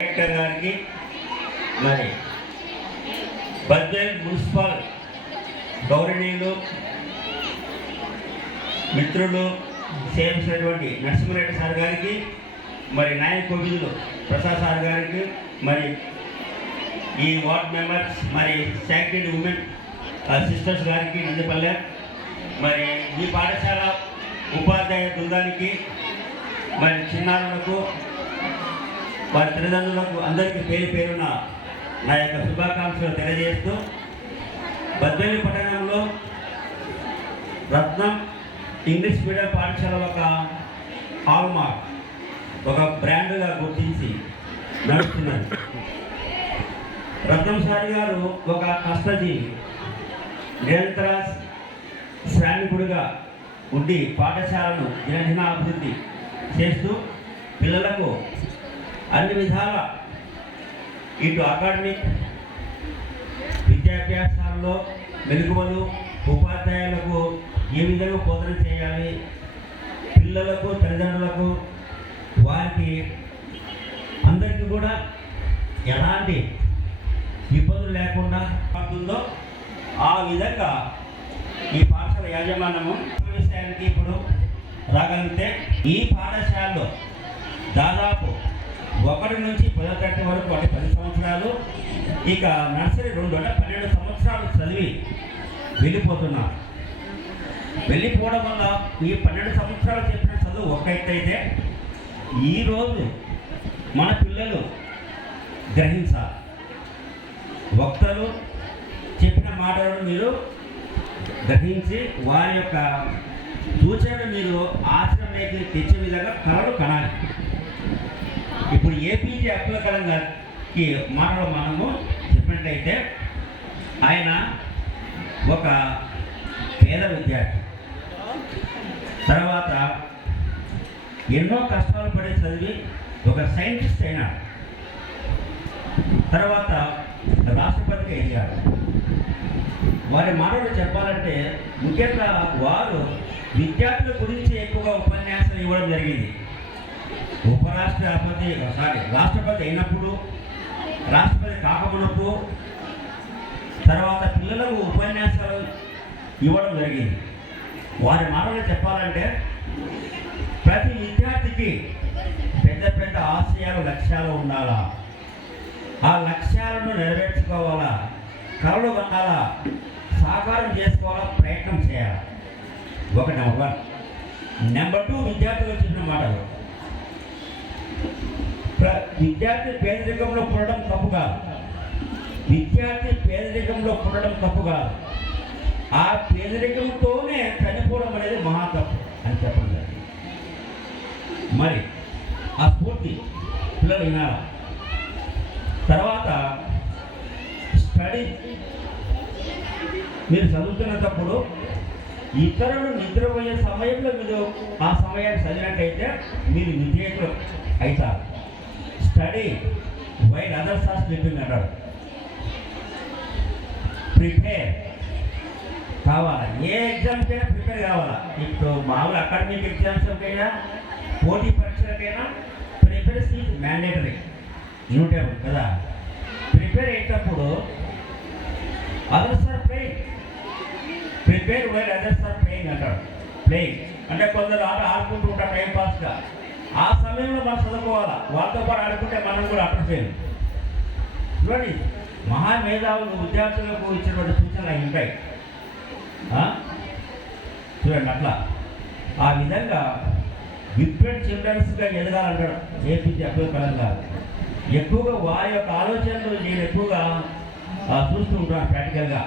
Collector గారికి మరి Baddel municipal గౌరవనీయులు మిత్రులు సేవించినటువంటి నరసింహారెడ్డి సార్ గారికి మరి నాయకులు ప్రసాద్ సార్ గారికి మరి ఈ వార్డ్ మెంబర్స్ మరి శాక్రెడ్ ఉమెన్ సిస్టర్స్ గారికి నందిపల్లె మరి ఈ పాఠశాల ఉపాధ్యాయ బృందానికి మరి చిన్నారులకు వారి తల్లిదండ్రులకు అందరికీ పేరు పేరున నా యొక్క శుభాకాంక్షలు తెలియజేస్తూ బద్వేలి పట్టణంలో రత్నం ఇంగ్లీష్ మీడియం పాఠశాల ఒక హాల్మార్క్ ఒక బ్రాండ్గా గుర్తించి నడుస్తున్నారు రత్నం సార్ గారు ఒక కష్టజీవి నిరంతర శ్రామికుడిగా ఉండి పాఠశాలను దినదిన అభివృద్ధి చేస్తూ పిల్లలకు అన్ని విధాల ఇటు అకాడమిక్ విద్యాభ్యాసాల్లో మెలకువలు ఉపాధ్యాయులకు ఏ విధంగా బోధన చేయాలి పిల్లలకు తల్లిదండ్రులకు వారికి అందరికీ కూడా ఎలాంటి ఇబ్బందులు లేకుండా పడుతుందో ఆ విధంగా ఈ పాఠశాల యాజమాన్యము విషయానికి ఇప్పుడు రాగలిగితే ఈ పాఠశాలలో దాదాపు ఒకటి నుంచి పదో తరగతి వరకు అంటే పది సంవత్సరాలు. ఇక నర్సరీ రెండు అంటే పన్నెండు సంవత్సరాలు చదివి వెళ్ళిపోతున్నారు. వెళ్ళిపోవడం వల్ల ఈ పన్నెండు సంవత్సరాలు చెప్పిన చదువు ఒక ఎత్తు అయితే ఈరోజు మన పిల్లలు గ్రహించాలి. వక్తలు చెప్పిన మాటలను మీరు గ్రహించి వారి యొక్క సూచనలు మీరు ఆచరణలోకి తెచ్చే విధంగా కళలు కనాలి. ఇప్పుడు ఏపీజే అబ్దుల్ కలాం గారికి మాటలో మనము చెప్పినట్లయితే ఆయన ఒక పేద విద్యార్థి. తర్వాత ఎన్నో కష్టాలు పడి చదివి ఒక సైంటిస్ట్ అయినాడు. తర్వాత రాష్ట్రపతిగా ఎదిగాడు. వారి మాటలు చెప్పాలంటే ముఖ్యంగా వారు విద్యార్థుల గురించి ఎక్కువగా ఉపన్యాసం ఇవ్వడం జరిగింది. ఉపరాష్ట్రపతి సారీ రాష్ట్రపతి అయినప్పుడు రాష్ట్రపతి కాకమునప్పుడు తర్వాత పిల్లలకు ఉపన్యాసాలు ఇవ్వడం జరిగింది. వారి మాటలు చెప్పాలంటే ప్రతి విద్యార్థికి పెద్ద పెద్ద ఆశయాలు లక్ష్యాలు ఉండాలా? ఆ లక్ష్యాలను నెరవేర్చుకోవాలా? కళలు కనాలా సాకారం చేసుకోవాలా? ప్రయత్నం చేయాలి? ఒక నెంబర్ వన్. నెంబర్ టూ విద్యార్థులు చెప్పిన మాటలు. విద్యార్థి పేదరికంలో పుట్టడం తప్పు కాదు. విద్యార్థి పేదరికంలో పుట్టడం తప్పు కాదు. ఆ పేదరికంతోనే చనిపోవడం అనేది మహా తప్పు అని చెప్పండి మరి ఆ స్ఫూర్తి పిల్లలు వినాలా? తర్వాత స్టడీ. మీరు చదువుతున్నప్పుడు ఇతరులు నిద్రపోయే సమయంలో మీరు ఆ సమయాన్ని చదివినట్టయితే మీరు విజేతలు అవుతారు. Study while others are sleeping అంటాడు ప్రిపేర్ కావాలా? ఏ ఎగ్జామ్కైనా ప్రిపేర్ కావాలా? ఇప్పుడు మామూలు అకాడమిక్ ఎగ్జామ్స్కైనా పోటీ పరీక్షలకైనా ప్రిపేర్ ఈజ్ మ్యాండేటరీ యూటేబుల్ కదా? ప్రిపేర్ అయ్యేటప్పుడు అదర్స్ ఆర్ ప్లేయింగ్ పేరు వేరు అదర్స్ ప్లేయింగ్ అంటారు. ప్లేయింగ్ అంటే కొందరు ఆట ఆడుకుంటూ ఉంటారు టైం పాస్గా ఆ సమయంలో మనం చదువుకోవాలా? వాళ్ళతో పాటు ఆడుకుంటే మనం కూడా అక్కడ ఫెయిల్ చూడండి మహామేధావులు విద్యార్థులకు ఇచ్చినటువంటి సూచనలు అవి ఉంటాయి. చూడండి అట్లా. ఆ విధంగా విప్రెడ్ చిల్డ్రన్స్గా ఎదగాలంటాడు ఏ అబ్దుల్ కలాం గారు. ఎక్కువగా వారి యొక్క ఆలోచనలు నేను ఎక్కువగా చూస్తూ ఉంటాను ప్రాక్టికల్గా